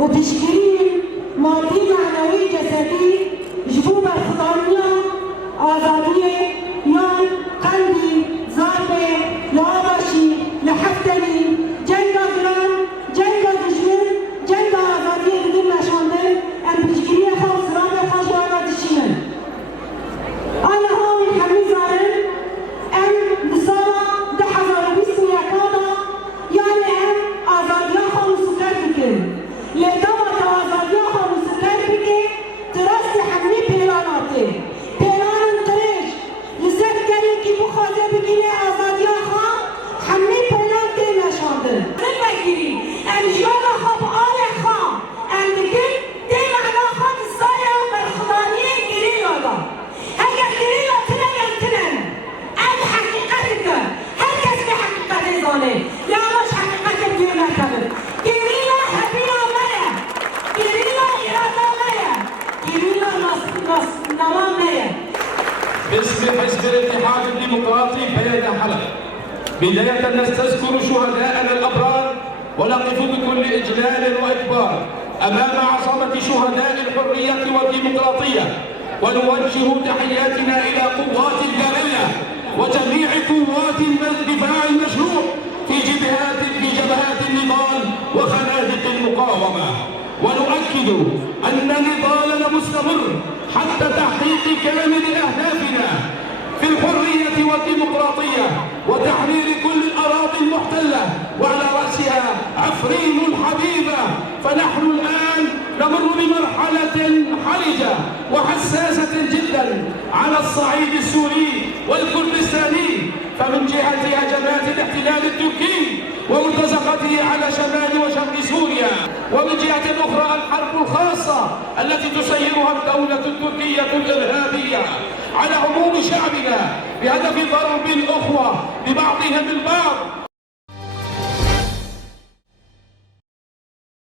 وتشكيل ماضي معنوي جسدي جبوب الخضانية آزادية يان قلبي زاربي لعباشي لحفتني جنگا جران جنگا دجمن جنگا آزادية بدون نشاندن ام تشكيلية خواه سرابة خواه جوانا دشينن أنا هاوي حمي زارن ام بسالة 2021 يعني ام آزادية خواه سكر بكن لدما توازادية خواه سكر بكن ترسي حمي بيلاناتي بيلان انتريج لزد كريم كي بخوازي بكيني آزادية خواه حمي بيلان دي نشاندن من بكيري ام جوانا خواه بآله خواه ام بكن دي معنا خواه السايا بالخضانية جريلا دا هكا جريلا تنن يمتنن ام حقيقتك هر كس بحقيقت زانه لا مش حقيقت بدون مرتبط جريلا حبينا ميا جريلا إرادة ميا جريلا نما ميا باسم حزب الاتحاد الديمقراطي بلد حلب بداية نستذكر شهداءنا الأبرار ونقف بكل إجلال وإكبار أمام عظمة شهداء الحرية والديمقراطية ونوجه تحياتنا إلى قوات الجبلة وجميع قوات الدفاع المشروع في جبهات النضال وخنادق المقاومة ونؤكد أن نضالنا مستمر حتى تحقيق كامل أهدافنا في الحرية والديمقراطية وتحرير كل الأراضي المحتلة وعلى رأسها عفرين الحبيبة. فنحن الآن نمر بمرحلة حرجة وحساسة جدا على الصعيد السوري والكردستاني، فمن جهة هجمات الاحتلال التركي ومرتزقته على شمال وشرق سوريا، ومن جهة أخرى الحرب الخاصة التي تسيرها الدولة التركية الإرهابية على عموم شعبنا بهدف ضرب الأخوة ببعضهم البعض